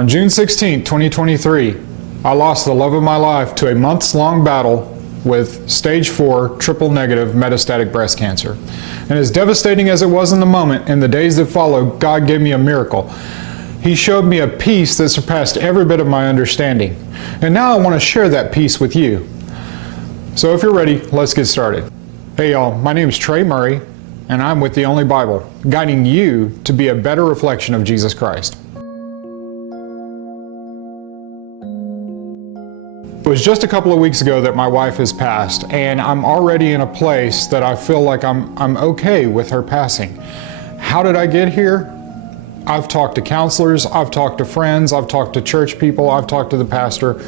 On June 16, 2023, I lost the love of my life to a months-long battle with stage 4 triple-negative metastatic breast cancer. And as devastating as it was in the moment, in the days that followed, God gave me a miracle. He showed me a peace that surpassed every bit of my understanding. And now I want to share that peace with you. So if you're ready, let's get started. Hey y'all, my name is Trey Murray, and I'm with The Only Bible, guiding you to be a better reflection of Jesus Christ. It was just a couple of weeks ago that my wife has passed, and I'm already in a place that I feel like I'm okay with her passing. How did I get here? I've talked to counselors, I've talked to friends, I've talked to church people, I've talked to the pastor,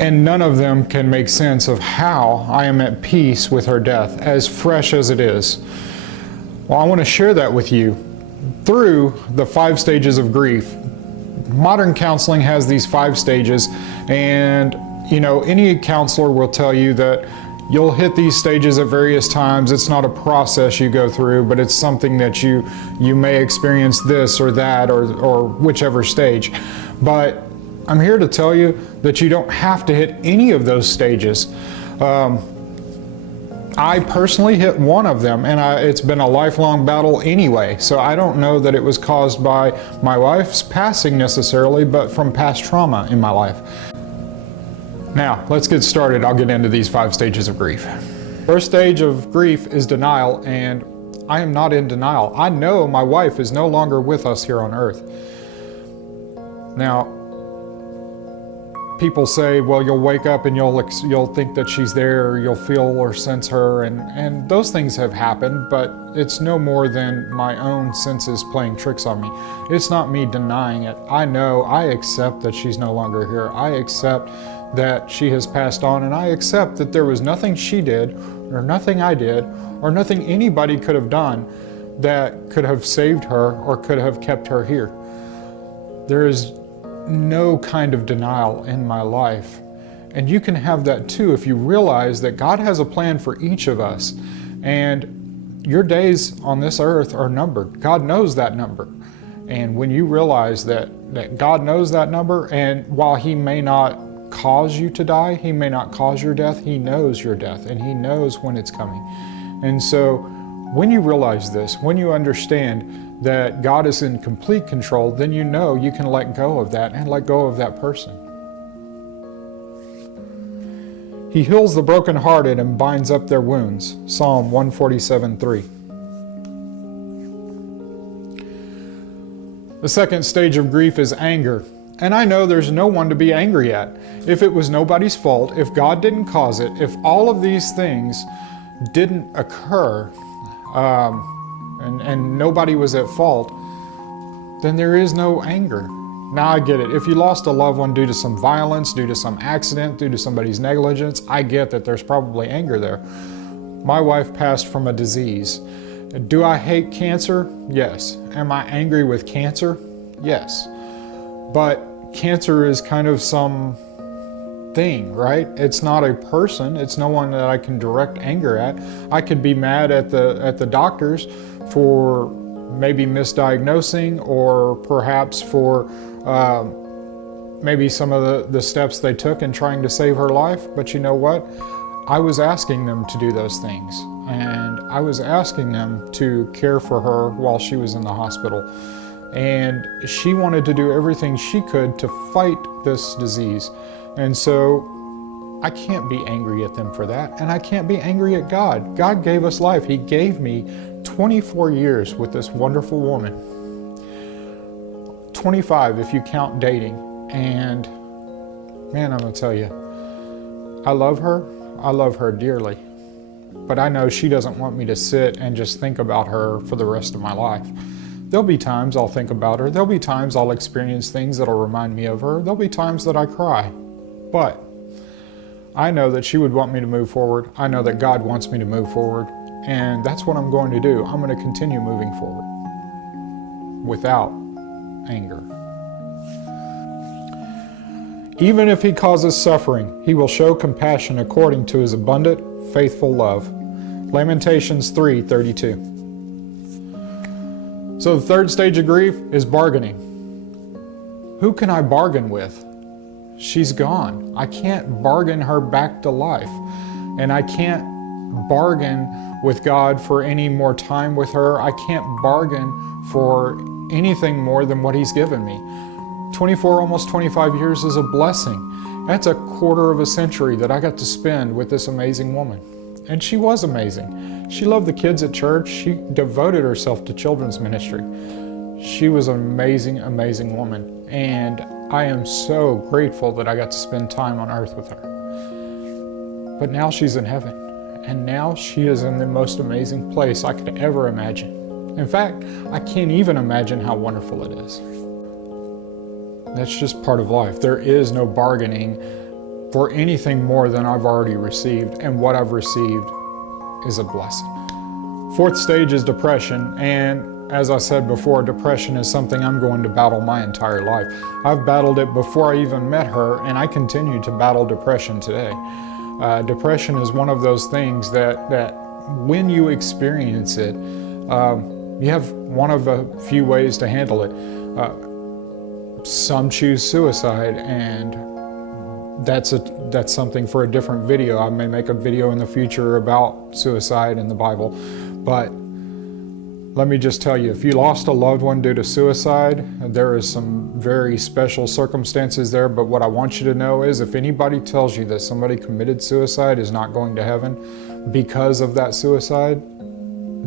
and none of them can make sense of how I am at peace with her death, as fresh as it is. Well, I want to share that with you through the 5 stages of grief. Modern counseling has these 5 stages, and any counselor will tell you that you'll hit these stages at various times. It's not a process you go through, but it's something that you may experience this or that or whichever stage. But I'm here to tell you that you don't have to hit any of those stages. I personally hit one of them, and it's been a lifelong battle anyway, so I don't know that it was caused by my wife's passing necessarily, but from past trauma in my life. Now, let's get started. I'll get into these 5 stages of grief. First stage of grief is denial, and I am not in denial. I know my wife is no longer with us here on earth. Now, people say, well, you'll wake up and you'll think that she's there, or you'll feel or sense her, and those things have happened, but it's no more than my own senses playing tricks on me. It's not me denying it. I know, I accept that she's no longer here. I accept that she has passed on, and I accept that there was nothing she did, or nothing I did, or nothing anybody could have done that could have saved her or could have kept her here. There is no kind of denial in my life. And you can have that too if you realize that God has a plan for each of us, and your days on this earth are numbered. God knows that number. And when you realize that God knows that number, and while He may not cause you to die, He may not cause your death, He knows your death, and He knows when it's coming. And so when you realize this, when you understand that God is in complete control, then you know you can let go of that and let go of that person. He heals the brokenhearted and binds up their wounds. Psalm 147:3. The second stage of grief is anger. And I know there's no one to be angry at. If it was nobody's fault, if God didn't cause it, if all of these things didn't occur, and nobody was at fault, then there is no anger. Now I get it. If you lost a loved one due to some violence, due to some accident, due to somebody's negligence, I get that there's probably anger there. My wife passed from a disease. Do I hate cancer? Yes. Am I angry with cancer? Yes. But cancer is kind of some thing, right? It's not a person. It's no one that I can direct anger at. I could be mad at the doctors for maybe misdiagnosing, or perhaps for maybe some of the steps they took in trying to save her life. But you know what? I was asking them to do those things, and I was asking them to care for her while she was in the hospital. And she wanted to do everything she could to fight this disease. And so I can't be angry at them for that, and I can't be angry at God. God gave us life. He gave me 24 years with this wonderful woman. 25 if you count dating. And man, I'm gonna tell you, I love her dearly. But I know she doesn't want me to sit and just think about her for the rest of my life. There'll be times I'll think about her. There'll be times I'll experience things that'll remind me of her. There'll be times that I cry. But I know that she would want me to move forward. I know that God wants me to move forward. And that's what I'm going to do. I'm going to continue moving forward without anger. Even if He causes suffering, He will show compassion according to His abundant, faithful love. Lamentations 3:32. So the third stage of grief is bargaining. Who can I bargain with? She's gone. I can't bargain her back to life. And I can't bargain with God for any more time with her. I can't bargain for anything more than what He's given me. 24, almost 25 years is a blessing. That's a quarter of a century that I got to spend with this amazing woman. And she was amazing. She loved the kids at church. She devoted herself to children's ministry. She was an amazing, amazing woman. And I am so grateful that I got to spend time on earth with her. But now she's in heaven. And now she is in the most amazing place I could ever imagine. In fact, I can't even imagine how wonderful it is. That's just part of life. There is no bargaining for anything more than I've already received, and what I've received is a blessing. Fourth stage is depression, and as I said before, depression is something I'm going to battle my entire life. I've battled it before I even met her, and I continue to battle depression today. Depression is one of those things that when you experience it, you have one of a few ways to handle it. Some choose suicide, and that's something for a different video. I may make a video in the future about suicide in the Bible, but let me just tell you, if you lost a loved one due to suicide, there is some very special circumstances there, but what I want you to know is if anybody tells you that somebody committed suicide is not going to heaven because of that suicide,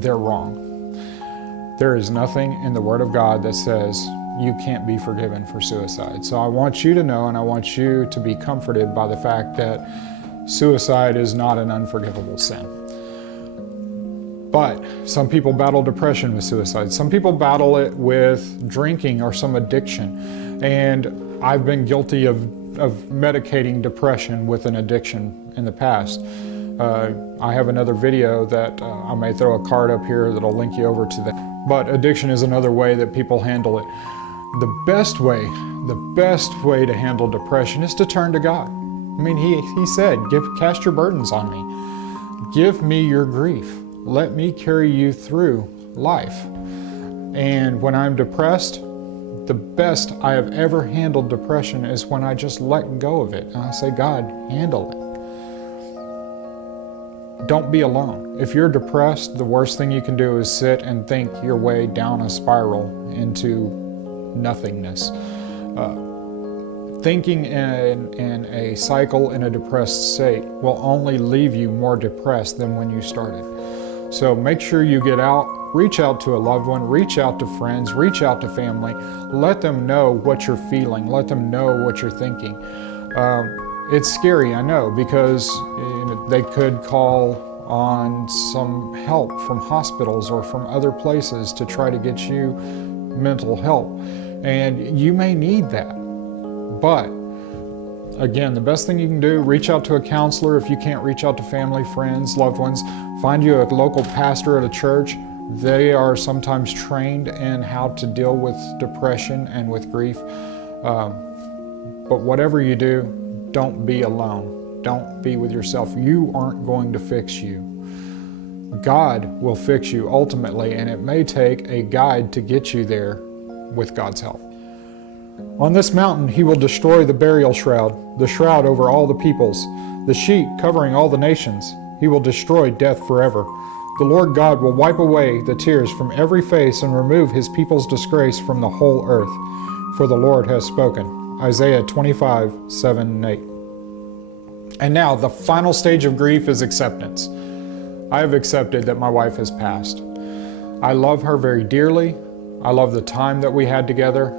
they're wrong. There is nothing in the Word of God that says you can't be forgiven for suicide. So I want you to know, and I want you to be comforted by the fact that suicide is not an unforgivable sin. But some people battle depression with suicide. Some people battle it with drinking or some addiction. And I've been guilty of medicating depression with an addiction in the past. I have another video that I may throw a card up here that'll link you over to that. But addiction is another way that people handle it. The best way to handle depression is to turn to God. I mean, he said, cast your burdens on me. Give me your grief. Let me carry you through life. And when I'm depressed, the best I have ever handled depression is when I just let go of it. And I say, God, handle it. Don't be alone. If you're depressed, the worst thing you can do is sit and think your way down a spiral into nothingness. Thinking in a cycle in a depressed state will only leave you more depressed than when you started. So make sure you get out, reach out to a loved one, reach out to friends, reach out to family. Let them know what you're feeling. Let them know what you're thinking. It's scary, I know, because they could call on some help from hospitals or from other places to try to get you mental help. And you may need that. But again, the best thing you can do, reach out to a counselor. If you can't reach out to family, friends, loved ones, find you a local pastor at a church. They are sometimes trained in how to deal with depression and with grief. But whatever you do, don't be alone. Don't be with yourself. You aren't going to fix you. God will fix you ultimately, and it may take a guide to get you there with God's help. On this mountain he will destroy the burial shroud, the shroud over all the peoples, the sheet covering all the nations. He will destroy death forever. The Lord God will wipe away the tears from every face and remove his people's disgrace from the whole earth. For the Lord has spoken. Isaiah 25, 7 and 8. And now the final stage of grief is acceptance. I have accepted that my wife has passed. I love her very dearly. I love the time that we had together.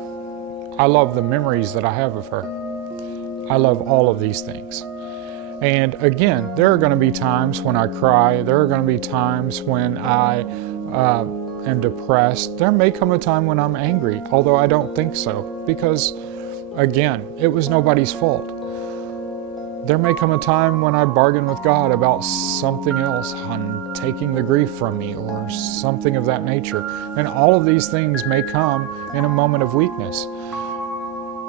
I love the memories that I have of her. I love all of these things. And again, there are going to be times when I cry. There are going to be times when I am depressed. There may come a time when I'm angry, although I don't think so, because again, it was nobody's fault. There may come a time when I bargain with God about something else, on taking the grief from me or something of that nature. And all of these things may come in a moment of weakness.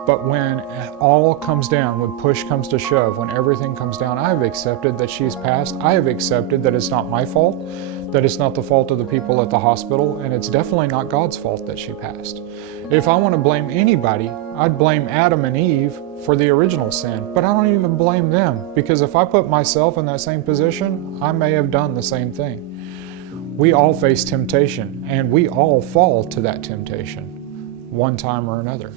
But when all comes down, when push comes to shove, when everything comes down, I have accepted that she's passed. I have accepted that it's not my fault, that it's not the fault of the people at the hospital, and it's definitely not God's fault that she passed. If I want to blame anybody, I'd blame Adam and Eve for the original sin, but I don't even blame them, because if I put myself in that same position, I may have done the same thing. We all face temptation, and we all fall to that temptation, one time or another.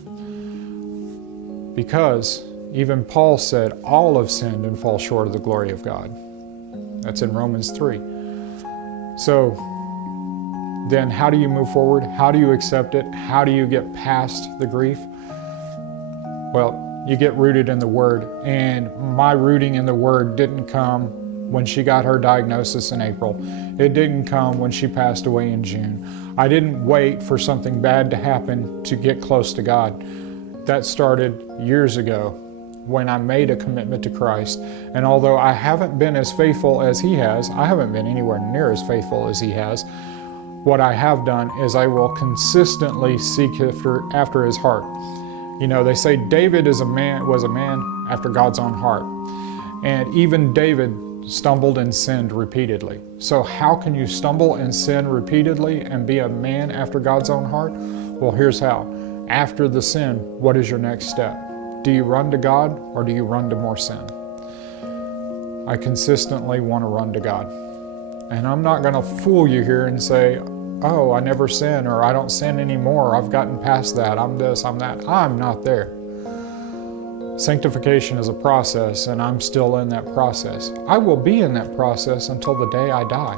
Because even Paul said, all have sinned and fall short of the glory of God. That's in Romans 3. So then how do you move forward? How do you accept it? How do you get past the grief? Well, you get rooted in the Word. And my rooting in the Word didn't come when she got her diagnosis in April. It didn't come when she passed away in June. I didn't wait for something bad to happen to get close to God. That started years ago when I made a commitment to Christ. And although I haven't been as faithful as He has, I haven't been anywhere near as faithful as He has, what I have done is I will consistently seek after His heart. You know, they say David was a man after God's own heart. And even David stumbled and sinned repeatedly. So how can you stumble and sin repeatedly and be a man after God's own heart? Well, here's how. After the sin, what is your next step? Do you run to God or do you run to more sin? I consistently want to run to God. And I'm not going to fool you here and say, oh, I never sin, or I don't sin anymore. I've gotten past that. I'm this, I'm that. I'm not there. Sanctification is a process, and I'm still in that process. I will be in that process until the day I die.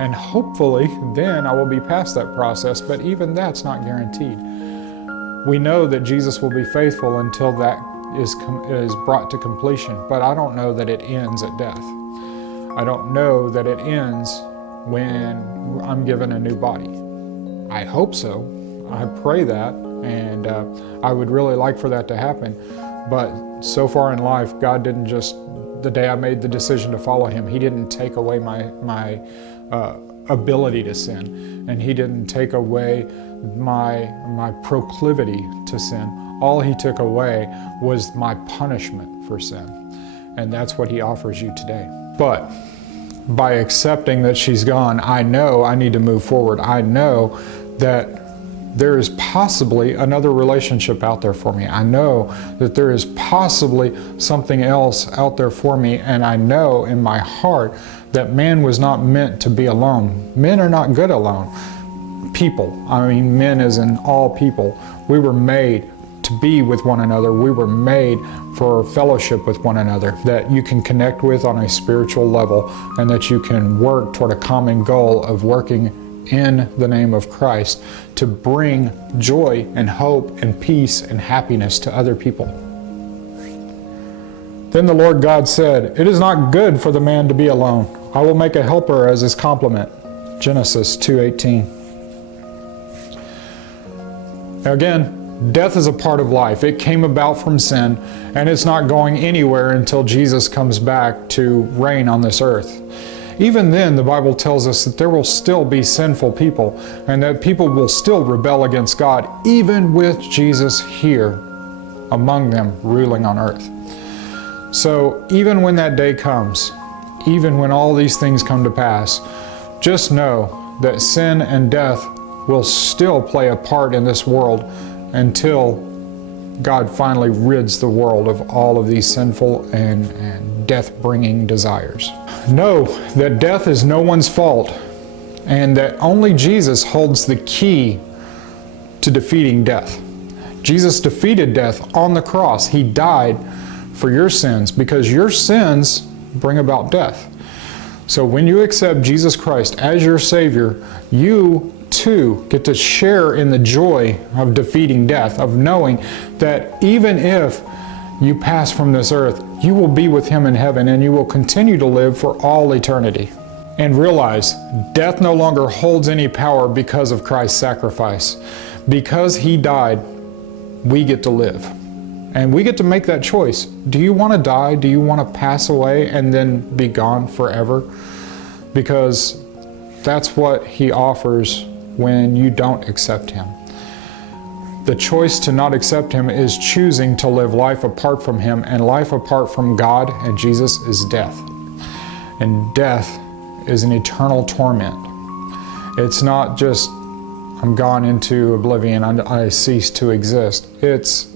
And hopefully then I will be past that process, but even that's not guaranteed. We know that Jesus will be faithful until that is brought to completion, but I don't know that it ends at death. I don't know that it ends when I'm given a new body. I hope so. I pray that, and I would really like for that to happen. But so far in life, God didn't just, the day I made the decision to follow Him, He didn't take away my ability to sin, and He didn't take away my proclivity to sin. All He took away was my punishment for sin, and that's what He offers you today. But by accepting that she's gone, I know I need to move forward. I know that there is possibly another relationship out there for me. I know that there is possibly something else out there for me, and I know in my heart that man was not meant to be alone. Men are not good alone. People, I mean men as in all people, we were made to be with one another. We were made for fellowship with one another, that you can connect with on a spiritual level, and that you can work toward a common goal of working in the name of Christ to bring joy and hope and peace and happiness to other people. Then the Lord God said, "It is not good for the man to be alone. I will make a helper as his complement." Genesis 2:18. Now again, death is a part of life. It came about from sin, and it's not going anywhere until Jesus comes back to reign on this earth. Even then, the Bible tells us that there will still be sinful people, and that people will still rebel against God, even with Jesus here among them, ruling on earth. So even when that day comes, even when all these things come to pass, just know that sin and death will still play a part in this world until God finally rids the world of all of these sinful and death-bringing desires. Know that death is no one's fault, and that only Jesus holds the key to defeating death. Jesus defeated death on the cross. He died for your sins, because your sins bring about death. So when you accept Jesus Christ as your Savior, you too get to share in the joy of defeating death, of knowing that even if you pass from this earth, you will be with Him in heaven, and you will continue to live for all eternity. And realize, death no longer holds any power because of Christ's sacrifice. Because He died, we get to live. And we get to make that choice. Do you want to die? Do you want to pass away and then be gone forever? Because that's what He offers when you don't accept Him. The choice to not accept Him is choosing to live life apart from Him, and life apart from God and Jesus is death. And death is an eternal torment. It's not just, I'm gone into oblivion, I cease to exist. It's,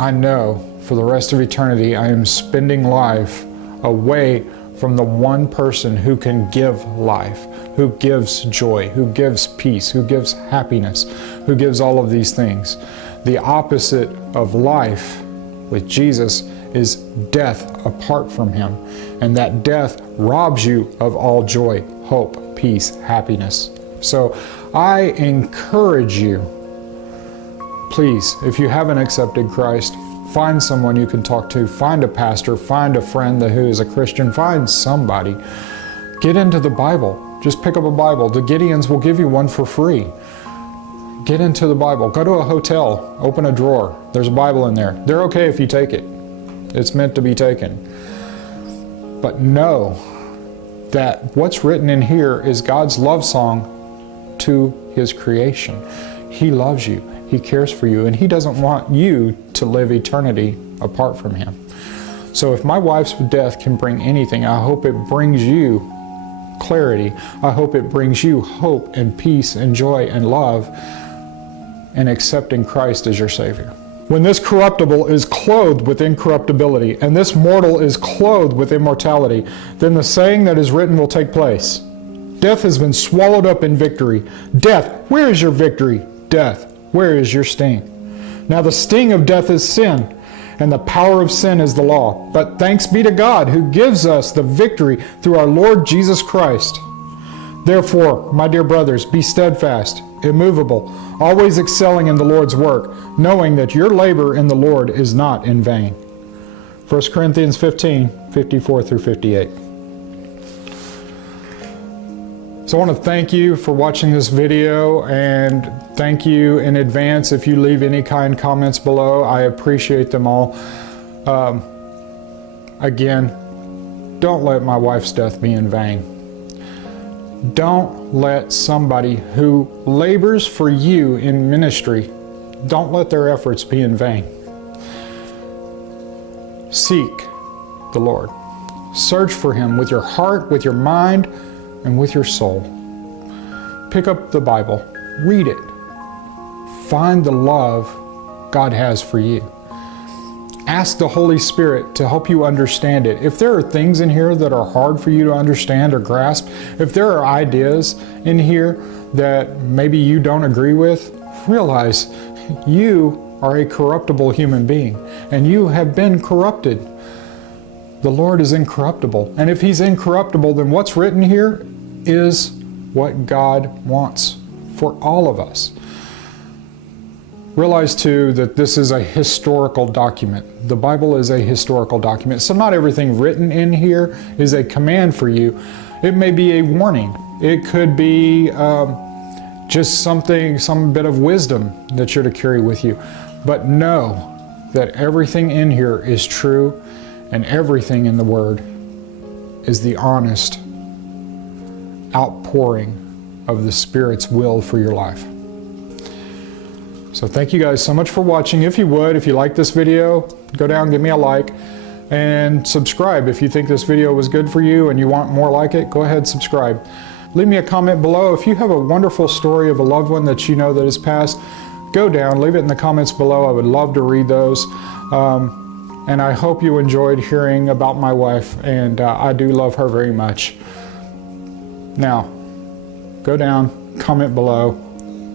I know for the rest of eternity I am spending life away from the one person who can give life, who gives joy, who gives peace, who gives happiness, who gives all of these things. The opposite of life with Jesus is death apart from Him. And that death robs you of all joy, hope, peace, happiness. So I encourage you, please, if you haven't accepted Christ, find someone you can talk to, find a pastor, find a friend who is a Christian, find somebody. Get into the Bible. Just pick up a Bible. The Gideons will give you one for free. Get into the Bible. Go to a hotel, open a drawer. There's a Bible in there. They're okay if you take it. It's meant to be taken. But know that what's written in here is God's love song to His creation. He loves you. He cares for you, and He doesn't want you to live eternity apart from Him. So if my wife's death can bring anything, I hope it brings you clarity. I hope it brings you hope and peace and joy and love in accepting Christ as your Savior. When this corruptible is clothed with incorruptibility, and this mortal is clothed with immortality, then the saying that is written will take place. Death has been swallowed up in victory. Death, where is your victory? Death, where is your sting? Now the sting of death is sin, and the power of sin is the law. But thanks be to God who gives us the victory through our Lord Jesus Christ. Therefore, my dear brothers, be steadfast, immovable, always excelling in the Lord's work, knowing that your labor in the Lord is not in vain. 1 Corinthians 15, 54 through 58. So I want to thank you for watching this video, and thank you in advance if you leave any kind comments below. I appreciate them all. Again, don't let my wife's death be in vain. Don't let somebody who labors for you in ministry, don't let their efforts be in vain. Seek the Lord. Search for Him with your heart, with your mind, and with your soul. Pick up the Bible, read it. Find the love God has for you. Ask the Holy Spirit to help you understand it. If there are things in here that are hard for you to understand or grasp, if there are ideas in here that maybe you don't agree with, realize you are a corruptible human being, and you have been corrupted. The Lord is incorruptible. And if He's incorruptible, then what's written here is what God wants for all of us. Realize too that this is a historical document. The Bible is a historical document. So not everything written in here is a command for you. It may be a warning. It could be just some bit of wisdom that you're to carry with you. But know that everything in here is true, and everything in the Word is the honest outpouring of the Spirit's will for your life. So thank you guys so much for watching. If you would, if you like this video, go down, give me a like, and subscribe. If you think this video was good for you and you want more like it, go ahead, subscribe. Leave me a comment below. If you have a wonderful story of a loved one that you know that has passed, go down, leave it in the comments below. I would love to read those. And I hope you enjoyed hearing about my wife, and I do love her very much. Now, go down, comment below,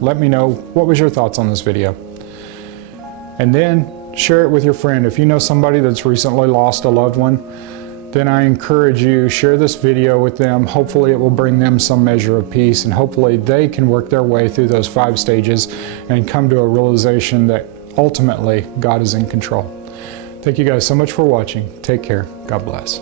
let me know what was your thoughts on this video. And then share it with your friend. If you know somebody that's recently lost a loved one, then I encourage you, share this video with them. Hopefully it will bring them some measure of peace, and hopefully they can work their way through those 5 stages and come to a realization that ultimately God is in control. Thank you guys so much for watching. Take care. God bless.